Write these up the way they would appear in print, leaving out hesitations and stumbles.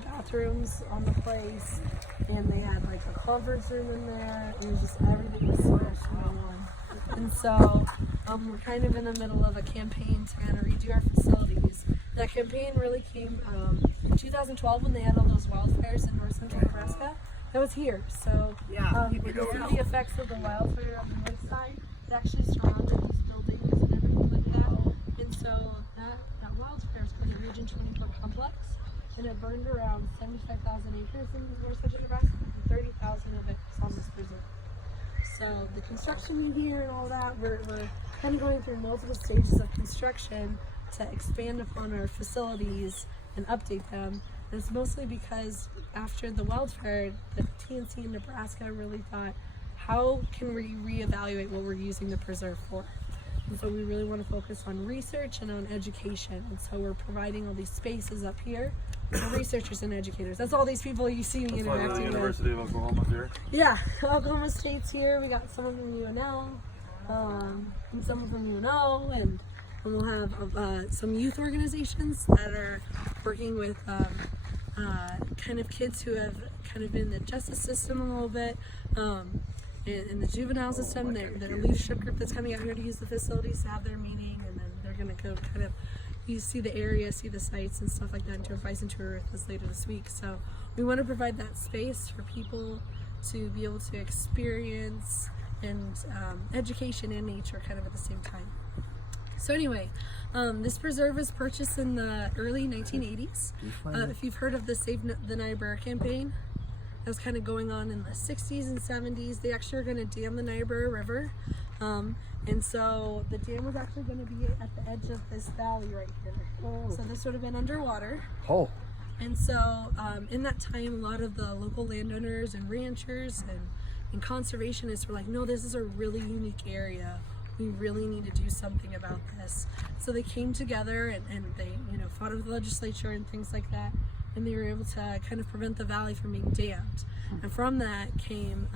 3 bathrooms on the place, and they had like a conference room in there. It was just everything was smashed into one. And so we're kind of in the middle of a campaign to kind of redo our facilities. That campaign really came in 2012 when they had all those wildfires in north central Nebraska. That was here. So we can see the effects of the wildfire on the north side. It actually surrounded these buildings and everything like that. And so that wildfire is called the Region 24 complex. And it burned around 75,000 acres in north central Nebraska, and 30,000 of it is on this preserve. So the construction you hear and all that, we're kind of going through multiple stages of construction to expand upon our facilities and update them. And it's mostly because after the wildfire, the TNC in Nebraska really thought, how can we reevaluate what we're using the preserve for? And so we really want to focus on research and on education. And so we're providing all these spaces up here for researchers and educators. That's all these people you see me interacting with. The University of Oklahoma's here? Yeah, Oklahoma State's here. We got someone from UNL, and someone from UNO, and we'll have some youth organizations that are working with kind of kids who have kind of been in the justice system a little bit, in the juvenile system. Their leadership group that's coming out here to use the facilities to have their meeting, and then they're going to go kind of see the area, see the sites and stuff like that, and do a bison tour with us later this week. So we want to provide that space for people to be able to experience and education and nature kind of at the same time. So anyway, this preserve was purchased in the early 1980s. If you've heard of the Save the Niobrara campaign, that was kind of going on in the 60s and 70s. They actually were going to dam the Niobrara River. And so the dam was actually going to be at the edge of this valley right here. Oh. So this would have been underwater. Oh. And so in that time, a lot of the local landowners and ranchers and conservationists were like, no, this is a really unique area. We really need to do something about this. So they came together and they, fought with the legislature and things like that. And they were able to kind of prevent the valley from being dammed. And from that came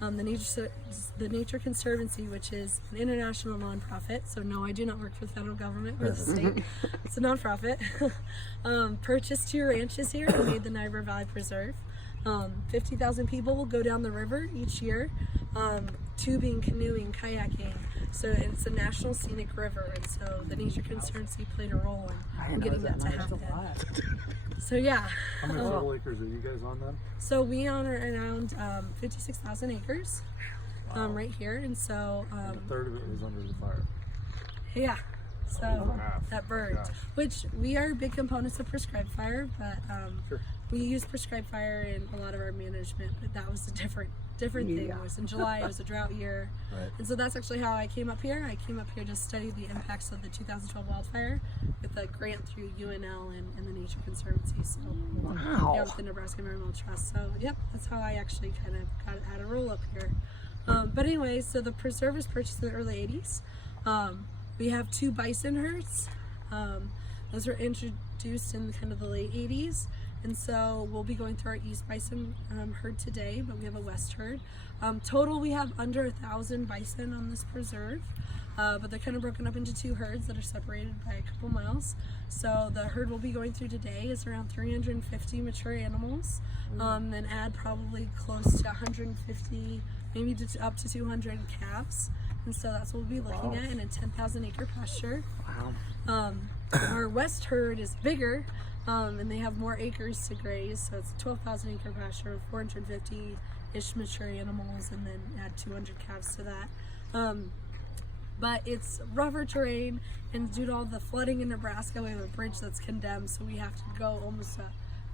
the Nature Conservancy, which is an international nonprofit. So no, I do not work for the federal government or the state. It's a nonprofit. Purchased 2 ranches here and made the Niobrara Valley Preserve. 50,000 people will go down the river each year, tubing, canoeing, kayaking. So it's a national scenic river, and so the Nature Conservancy played a role in getting that to happen. So yeah. How many total acres are you guys on then? So we own around 56,000 acres right here, and so and a third of it was under the fire. Yeah. So that burned, which we are big components of prescribed fire, but we use prescribed fire in a lot of our management, but that was a different thing. It was in July, it was a drought year. Right. And so that's actually how I came up here. I came up here to study the impacts of the 2012 wildfire with a grant through UNL and the Nature Conservancy. So yeah, with the Nebraska Environmental Trust. So yep, that's how I actually kind of had a role up here. But anyway, so the preserve was purchased in the early 80s. We have 2 bison herds. Those were introduced in kind of the late 80s. And so we'll be going through our east bison herd today, but we have a west herd. Total, we have under 1,000 bison on this preserve, but they're kind of broken up into 2 herds that are separated by a couple miles. So the herd we'll be going through today is around 350 mature animals, and add probably close to 150, maybe up to 200 calves. And so that's what we'll be looking at in a 10,000 acre pasture. Wow. Our west herd is bigger, and they have more acres to graze, so it's a 12,000 acre pasture with 450-ish mature animals, and then add 200 calves to that. But it's rougher terrain, and due to all the flooding in Nebraska, we have a bridge that's condemned, so we have to go almost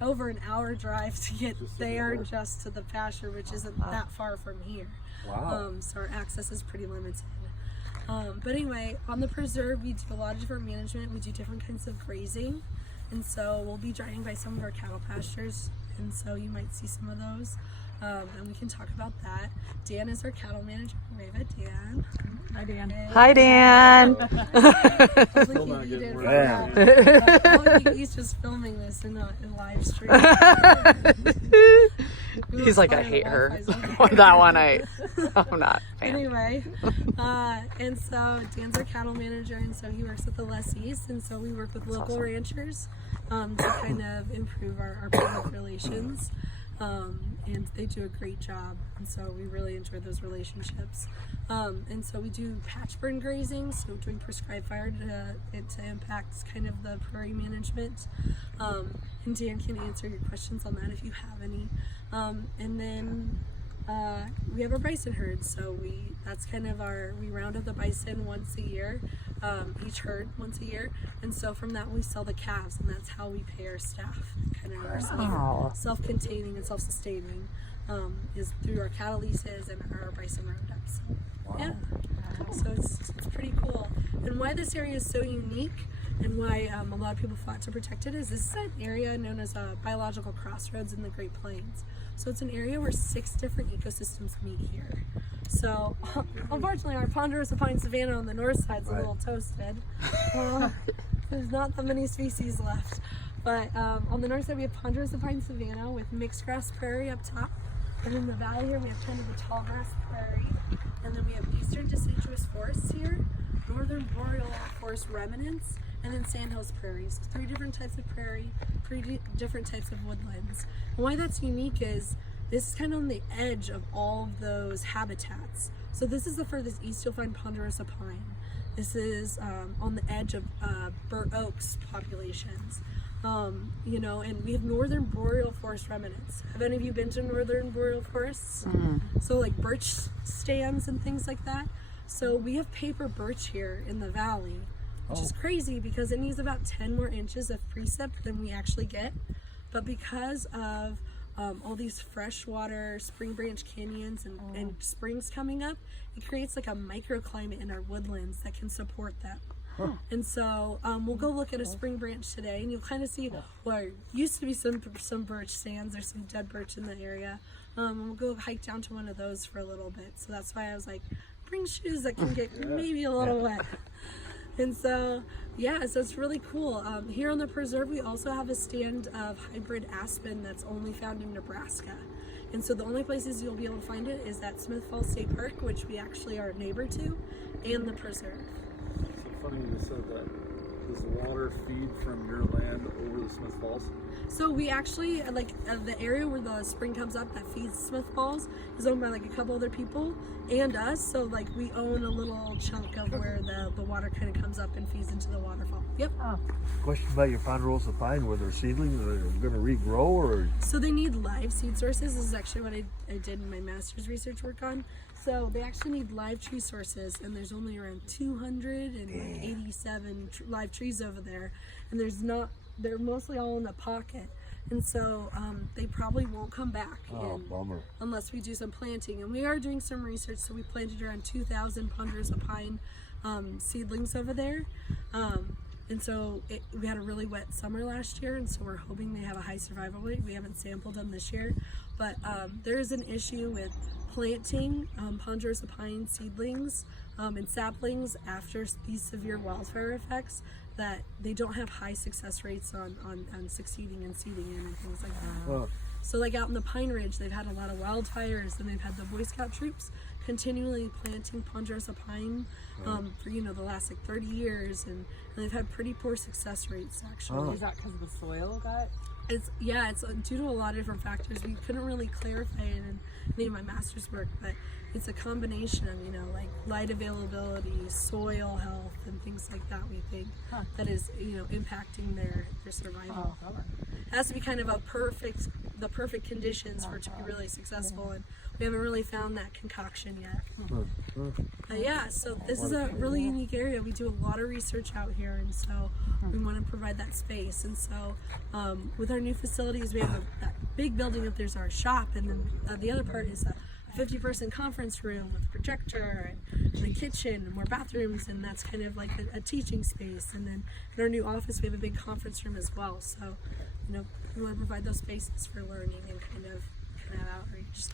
over an hour drive to get just to the pasture, which isn't that far from here. Wow. So our access is pretty limited. But anyway, on the preserve, we do a lot of different management. We do different kinds of grazing. And so we'll be driving by some of our cattle pastures, and so you might see some of those, and we can talk about that. Dan is our cattle manager. Wave at Dan. Hi, Dan. Hi, Dan. He's just filming this in live stream. He's like, I hate her. That one, I'm not a fan. Anyway, and so Dan's our cattle manager, and so he works with the lessees, and so we work with local ranchers to kind of improve our public relations. And they do a great job, and so we really enjoy those relationships. And so we do patch burn grazing, so doing prescribed fire to impact kind of the prairie management. And Dan can answer your questions on that if you have any. And then we have our bison herd, so that's kind of we round up the bison once a year, each herd once a year, and so from that we sell the calves, and that's how we pay our staff. Kind of our self-containing and self-sustaining is through our cattle leases and our bison roundups. So, yeah, so it's pretty cool. And why this area is so unique, and why a lot of people fought to protect it, is this is an area known as a biological crossroads in the Great Plains. So it's an area where 6 different ecosystems meet here. So unfortunately our ponderosa pine savanna on the north side is a little toasted. There's not that many species left. But on the north side we have ponderosa pine savanna with mixed grass prairie up top. And in the valley here we have kind of the tall grass prairie. And then we have eastern deciduous forests here, northern boreal forest remnants, and then sandhills prairies. 3 different types of prairie, 3 different types of woodlands. And why that's unique is this is kind of on the edge of all of those habitats. So this is the furthest east you'll find ponderosa pine. This is on the edge of burnt oaks populations. You know, and we have northern boreal forest remnants. Have any of you been to northern boreal forests? So like birch stands and things like that. So we have paper birch here in the valley, which is crazy because it needs about 10 more inches of precip than we actually get. But because of all these freshwater spring branch canyons and springs coming up, it creates like a microclimate in our woodlands that can support that. And so we'll go look at a spring branch today, and you'll kind of see where used to be some birch stands. There's some dead birch in the area. We'll go hike down to one of those for a little bit. So that's why I was like, bring shoes that can get maybe a little wet. And so, yeah, so it's really cool. Here on the preserve, we also have a stand of hybrid aspen that's only found in Nebraska. And so the only places you'll be able to find it is at Smith Falls State Park, which we actually are a neighbor to, and the preserve. So funny you said that. Does water feed from your land over the Smith Falls? So we actually, like the area where the spring comes up that feeds Smith Falls is owned by like a couple other people and us. So like we own a little chunk of where the water kind of comes up and feeds into the waterfall. Yep. Question about your ponderosa pine, were there seedlings that are going to regrow, or? So they need live seed sources. This is actually what I did in my master's research work on. So they actually need live tree sources, and there's only around 287 live trees over there, and they're mostly all in a pocket, and so they probably won't come back Bummer. unless we do some planting. And we are doing some research, so we planted around 2,000 ponderosa pine seedlings over there. And so we had a really wet summer last year, and so we're hoping they have a high survival rate. We haven't sampled them this year, but there is an issue with planting ponderosa pine seedlings and saplings after these severe wildfire effects, that they don't have high success rates on succeeding and seeding in and things like that. So like out in the Pine Ridge, they've had a lot of wildfires, and they've had the Boy Scout troops continually planting ponderosa pine for the last like 30 years, and they've had pretty poor success rates actually. Is that because of the soil got? It's due to a lot of different factors. We couldn't really clarify it in any of my master's work, but it's a combination of like light availability, soil health, and things like that. We think that is impacting their survival. It has to be kind of the perfect conditions for it to be really successful, and we haven't really found that concoction yet. Yeah, so this is a really unique area. We do a lot of research out here, and so we want to provide that space. And so with our new facilities, we have that big building up there's our shop, and then the other part is a 50-person conference room with a projector and a kitchen and more bathrooms, and that's kind of like a teaching space. And then in our new office, we have a big conference room as well. So we want to provide those spaces for learning and kind of outreach.